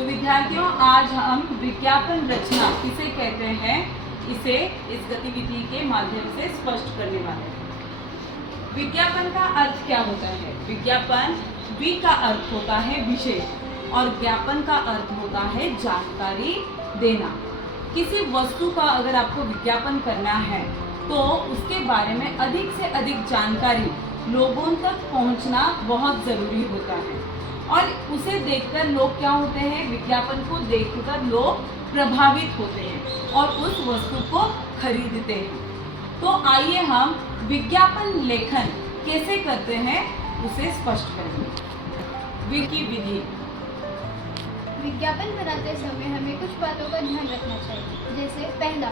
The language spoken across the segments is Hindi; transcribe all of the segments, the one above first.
तो विद्यार्थियों, आज हम विज्ञापन रचना किसे कहते हैं, इसे इस गतिविधि के माध्यम से स्पष्ट करने वाले हैं। विज्ञापन का अर्थ क्या होता है? विज्ञापन वि का अर्थ होता है विशेष और ज्ञापन का अर्थ होता है जानकारी देना। किसी वस्तु का अगर आपको विज्ञापन करना है तो उसके बारे में अधिक से अधिक जानकारी लोगों तक पहुंचना बहुत ज़रूरी होता है और उसे देखकर लोग क्या होते हैं, विज्ञापन को देखकर लोग प्रभावित होते हैं और उस वस्तु को खरीदते हैं। तो आइए हम विज्ञापन लेखन कैसे करते हैं उसे स्पष्ट करेंगे। की विधि। विज्ञापन बनाते समय हमें कुछ बातों का ध्यान रखना चाहिए। जैसे पहला,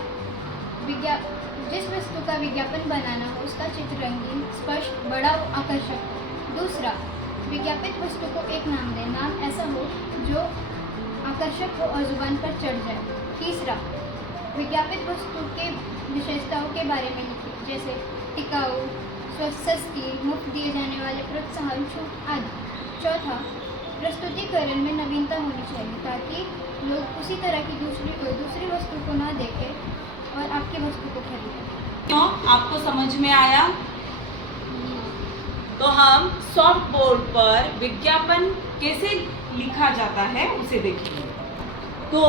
जिस वस्तु का विज्ञापन बनाना हो उसका चित्र रंगीन, स्पष्ट, बड़ा और आकर्षक हो। दूसरा, विज्ञापित वस्तु को एक नाम दें। नाम ऐसा हो जो आकर्षक हो और जुबान पर चढ़ जाए। तीसरा, विज्ञापित वस्तु के विशेषताओं के बारे में लिखें, जैसे टिकाऊ, सस्ती, मुफ्त दिए जाने वाले प्रोत्साहन, छूट आदि। चौथा, प्रस्तुतिकरण में नवीनता होनी चाहिए ताकि लोग उसी तरह की दूसरी वस्तु को ना देखें और आपकी वस्तु को खरीदें। क्यों? आपको समझ में आया? तो हम सॉफ्ट बोर्ड पर विज्ञापन कैसे लिखा जाता है उसे देखेंगे। तो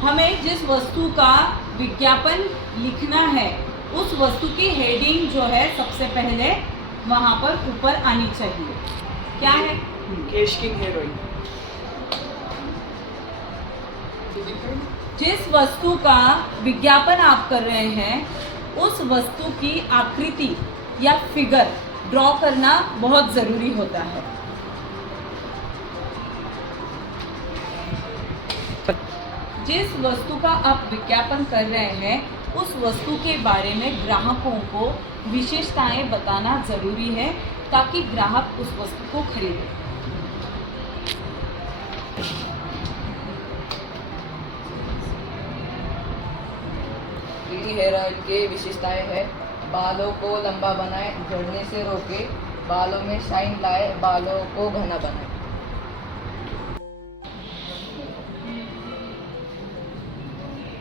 हमें जिस वस्तु का विज्ञापन लिखना है उस वस्तु की हेडिंग जो है सबसे पहले वहां पर ऊपर आनी चाहिए। क्या है? केश किंग हेयर ऑयल। जिस वस्तु का विज्ञापन आप कर रहे हैं उस वस्तु की आकृति या फिगर ड्रॉ करना बहुत ज़रूरी होता है। जिस वस्तु का आप विज्ञापन कर रहे हैं उस वस्तु के बारे में ग्राहकों को विशेषताएं बताना ज़रूरी है ताकि ग्राहक उस वस्तु को खरीदे। हेयर ऑयल की विशेषताएं है, बालों को लंबा बनाए, झड़ने से रोके, बालों में शाइन लाए, बालों को घना बनाए।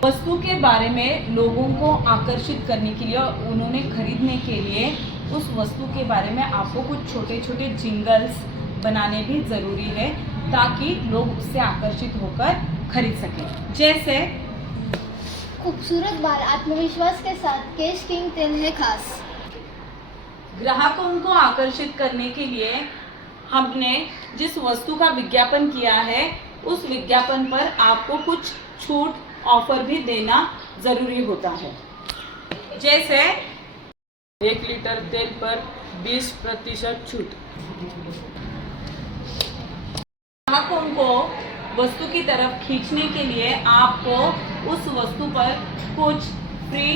वस्तु के बारे में लोगों को आकर्षित करने के लिए और उन्होंने खरीदने के लिए उस वस्तु के बारे में आपको कुछ छोटे छोटे जिंगल्स बनाने भी ज़रूरी है ताकि लोग उससे आकर्षित होकर खरीद सकें। जैसे खूबसूरत बाल आत्मविश्वास के साथ केश किंग तेल है खास। ग्राहकों को आकर्षित करने के लिए हमने जिस वस्तु का विज्ञापन किया है उस विज्ञापन पर आपको कुछ छूट ऑफर भी देना ज़रूरी होता है। जैसे 1 लीटर तेल पर 20% छूट। ग्राहकों को वस्तु की तरफ खींचने के लिए आपको उस वस्तु पर कुछ फ्री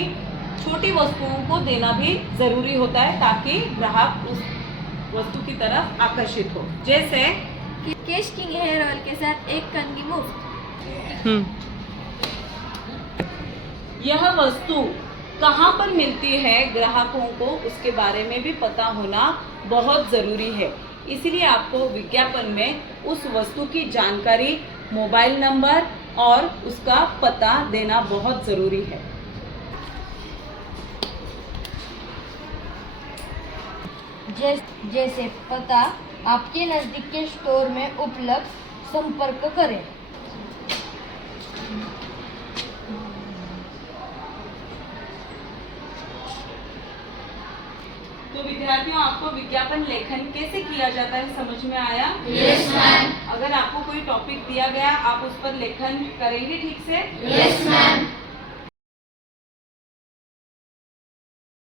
छोटी वस्तुओं को देना भी ज़रूरी होता है ताकि ग्राहक उस वस्तु की तरफ आकर्षित हो। जैसे केश किंग हेयर ऑयल के साथ एक कंघी मुफ्त। यह वस्तु कहाँ पर मिलती है ग्राहकों को उसके बारे में भी पता होना बहुत ज़रूरी है। इसलिए आपको विज्ञापन में उस वस्तु की जानकारी, मोबाइल नंबर और उसका पता देना बहुत ज़रूरी है। जैसे पता, आपके नज़दीक के स्टोर में उपलब्ध, संपर्क करें। तो विद्यार्थियों, आपको विज्ञापन लेखन कैसे किया जाता है समझ में आया? Yes ma'am. अगर आपको कोई टॉपिक दिया गया आप उस पर लेखन करेंगे ठीक से? Yes ma'am.